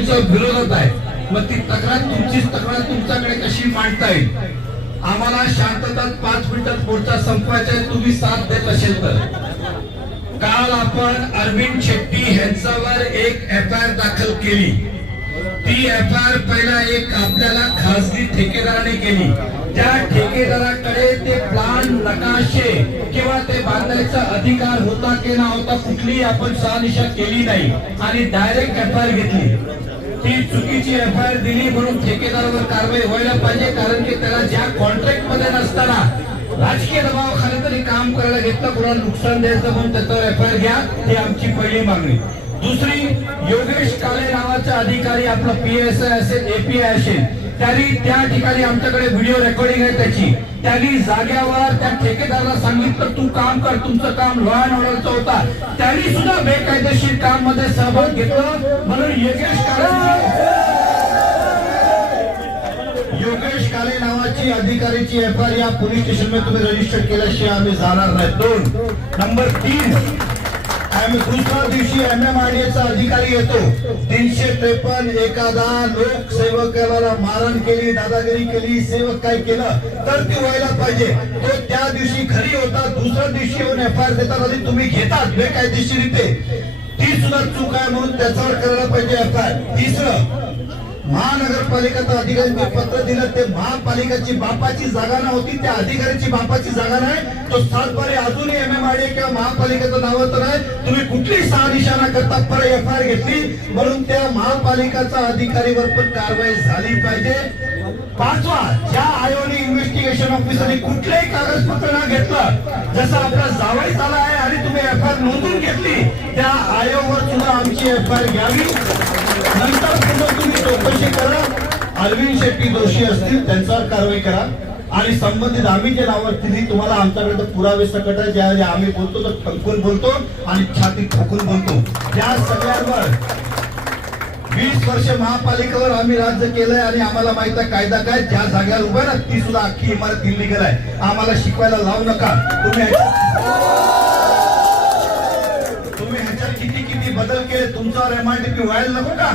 विरोधात आहे, मग ती तक्रार तुमचीच तक्रार तुमच्याकडे कशी मांडता येईल? आम्हाला शांततात 5 मिनिटात मोर्चा संपवायचा आहे, तुम्ही साथ देत असेल तर. काल आपण अरविंद शेट्टी यांच्यावर एक FIR दाखल केली. ती FIR पहिला एक आपल्याला खासगी ठेकेदाराने केली. त्या ठेकेदाराकडे ते प्लान नकाशे किंवा ते बांधायचा अधिकार होता की नव्हता कुठलीही आपण शहानिशा केली नाही आणि डायरेक्ट FIR घेतली. ती चुकीची FIR दिली म्हणून ठेकेदारावर कारवाई व्हायला पाहिजे, कारण की त्याला ज्या कॉन्ट्रॅक्ट मध्ये नसताना राजकीय दबावाखाली तरी काम करायला घेतलं, कोणाला नुकसान द्यायचं म्हणून त्याच्यावर FIR घ्या, ही आमची पहिली मागणी. दुसरी, योगेश काळे नावाचा अधिकारी आपला PSI असेल API असेल, त्यांनी त्या ठिकाणी आमच्याकडे व्हिडिओ रेकॉर्डिंग आहे त्याची, त्यांनी जाग्यावर त्या ठेकेदाराला सांगितलं तू काम कर, तुमचं काम लॉ अँड ऑर्डरचं होता, त्यांनी सुद्धा बेकायदेशीर काम मध्ये सहभाग घेतला. म्हणून योगेश काळे नावाची अधिकारीची FIR या पोलीस स्टेशन मध्ये तुम्ही रजिस्टर केल्याशिवाय आम्ही जाणार नाही. 2 नंबर 3, दुसऱ्या दिवशी MMRDA चा अधिकारी येतो, 353 एखादा लोकसेवकाला मारण केली, दादागिरी केली, सेवक काय केलं तर ते व्हायला पाहिजे. तो त्या दिवशी घरी होता, दुसऱ्या दिवशी येऊन FIR देतात आणि तुम्ही घेतात बेकायदेशीरित्या, ती सुद्धा चूक आहे, म्हणून त्याच्यावर करायला पाहिजे FIR. तिसरं, महानगरपालिकेचा अधिकाऱ्यांनी पत्र दिलं, ते महापालिकेची बापाची जागा नव्हती, त्या अधिकाऱ्याची बापाची जागा नाही, तो 7 बारे अजूनही MMRDA किंवा महापालिकेचं नाव तर आहे, तुम्ही कुठली शहानिशा न करता परत FIR घेतली, म्हणून त्या महापालिकेचा अधिकारीवर पण कारवाई झाली पाहिजे. 5वा, ज्या आयोने इन्व्हेस्टिगेशन ऑफिसरने कुठलेही कागदपत्र न घेतलं, जसं आपला जावई झाला आहे आणि तुम्ही FIR नोंदवून घेतली, त्या आयोगावर सुद्धा आमची FIR घ्यावी. नंतर पुन्हा तुम्ही चौकशी करा, अरविंद शेट्टी दोषी असतील त्यांच्यावर कारवाई करा आणि संबंधित आम्ही जे नावं दिली तुम्हाला आमच्याकडे पुरावे सकट आहे, ज्या आम्ही बोलतो तर ठणकून बोलतो आणि छाती ठोकून बोलतो. त्या सगळ्यांवर 20 वर्ष महापालिकेवर आम्ही राज्य केलंय आणि आम्हाला माहित आहे कायदा काय. ज्या जागेवर उभा ना ती सुद्धा अख्खी इमारत इल्लीगल आहे, आम्हाला शिकवायला लावू नका. तुम्ही ह्याच्यात किती बदल केले, तुमच्यावर MRTP व्हायला नको का?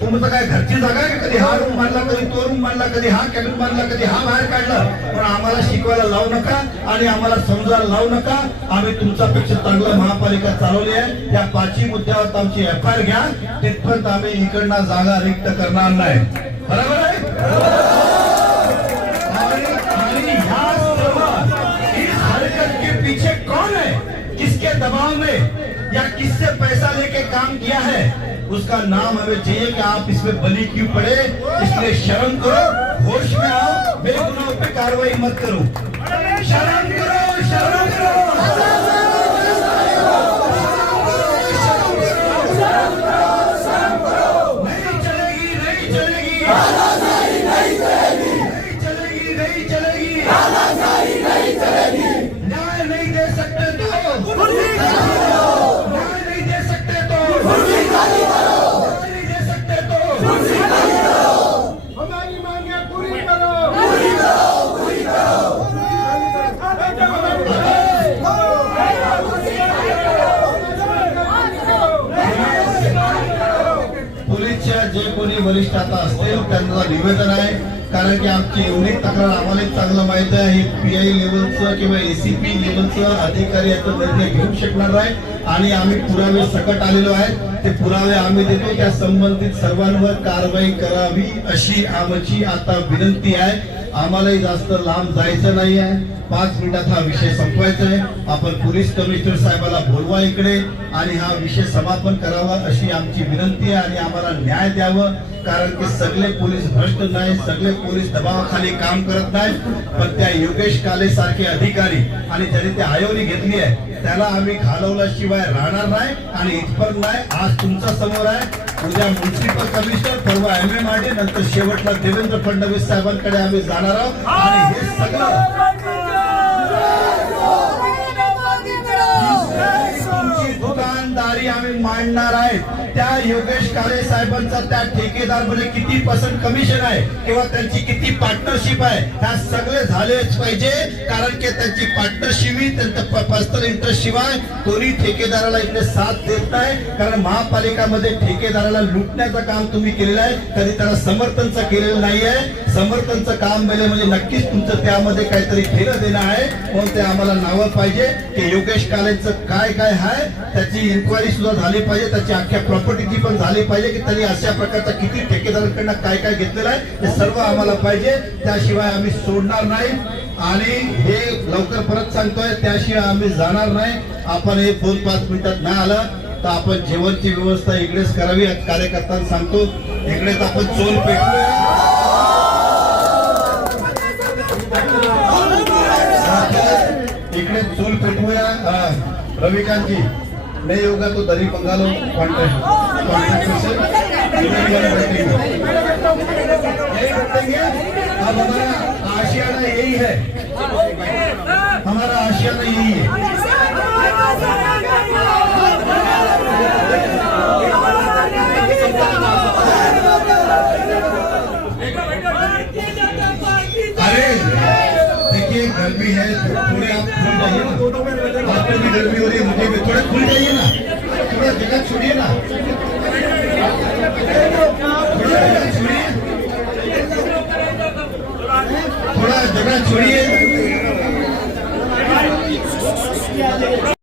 तुमचं काय घरची जागा आहे? कधी हा रूम बांधला, कधी तो रूम बांधला, कधी हा कॅबिन बांधला, कधी हा बाहेर काढला, पण आम्हाला शिकवायला लावू नका आणि आम्हाला समजायला लावू नका. आम्ही तुमच्यापेक्षा चांगलं महापालिका चालवली आहे. या 5 मुद्द्यावर आमची FIR घ्या, तिथपर्यंत आम्ही इकडनं जागा रिक्त करणार नाही. बरोबर आहे? आणि ह्या सर्व इस हरकत के पीछे कौन है, किसके दबाव में या किससे पैसा लेके काम किया है, उसका नाम हमें चाहिए कि आप इसमें बलि क्यों पड़े. इसलिए शर्म करो, होश में आओ, बेगुनाहों पे कार्रवाई मत करो. शर्म करो, शर्म करो. नहीं चलेगी, नहीं चलेगी, नहीं चलेगी, नहीं चलेगी, नहीं चलेगी. न्याय नहीं दे सकते तो पोलीसच्या जे कोणी वरिष्ठ आता असतील त्यांना निवेदन आहे, कारण की आमची एवढी तक्रार आम्हाला चांगलं माहिती आहे, हे PI लेवलचं किंवा ACP लेवलचं अधिकारी याचा निर्णय घेऊ शकणार नाही आणि आम्ही पुरावे सकट आलेलो आहे, ते पुरावे आम्ही देतो. त्या संबंधित सर्वांवर कारवाई करावी अशी आमची आता विनंती आहे. आम्हालाही जास्त लांब जायचं नाही आहे, 5 मिनिटात हा विषय संपवायचा आहे. आपण पोलीस कमिशनर साहेबाला बोलवा इकडे आणि हा विषय समापन करावा अशी आमची विनंती आहे आणि आम्हाला न्याय द्यावं, कारण की सगळे पोलीस भ्रष्ट नाही, सगळे पोलीस दबावाखाली काम करत नाही, पण त्या योगेश काळे सारखे अधिकारी आणि ज्यांनी ते आयोनी घेतली आहे त्याला आम्ही घालवल्याशिवाय राहणार नाही आणि इथपर्यंत नाही. आज तुमच्या समोर आहे, उद्या म्युनिसिपल कमिशनर, परवा MMRDA, नंतर शेवटला देवेंद्र फडणवीस साहेबांकडे आम्ही जाणार आहोत आणि हे सगळं तुमची दुकानदारी आम्ही मांडणार आहे. त्या योगेश काळे साहेबांचा त्या ठेकेदारमध्ये किती % कमिशन आहे किंवा त्यांची किती पार्टनरशिप आहे, ह्या सगळे झालेच पाहिजे. कारण की त्यांची पार्टनरशिप त्यांचा पर्सनल इंटरेस्ट शिवाय कोणी ठेकेदाराला इकडे साथ देत नाही. कारण महापालिकामध्ये ठेकेदाराला लुटण्याचं काम तुम्ही केलेलं आहे, कधी त्याला समर्थनचं केलेलं नाहीये. समर्थनचं काम म्हणजे नक्कीच तुमचं त्यामध्ये काहीतरी घेणं देणं आहे. म्हणून ते आम्हाला नावं पाहिजे की योगेश काळेंचं काय काय आहे, त्याची इन्क्वायरी सुद्धा झाली पाहिजे, त्याची अख्ख्या प्रॉपर्टीची पण झाली पाहिजे की त्यांनी अशा प्रकारचा किती ठेकेदारांकडनं काय काय घेतलेलं आहे, हे सर्व आम्हाला पाहिजे. त्याशिवाय आम्ही सोडणार नाही आणि हे लवकर परत सांगतोय, त्याशिवाय आम्ही जाणार नाही. आपण हे 2-5 मिनिटात नाही आलं तर आपण जेवणची व्यवस्था इकडेच करावी. कार्यकर्त्यांना सांगतो, इकडेच आपण चोल पेटूया. इकडे चूल पेटवूया. रविकांत जी नहीं होगा तो दरी पंगा लो. कॉन्ट्रैक्ट अब हमारा आशियाना यही है, हमारा आशियाना यही है. अरे देखिए गर्मी है, थोड़े आप खुल जाइए ना. आपको भी गर्मी हो रही है, मुझे भी. थोड़ा खुल जाइए ना, थोड़ा जगह छोड़िए ना, थोड़ा जगह छोड़िए, थोड़ा जगह छोड़िए.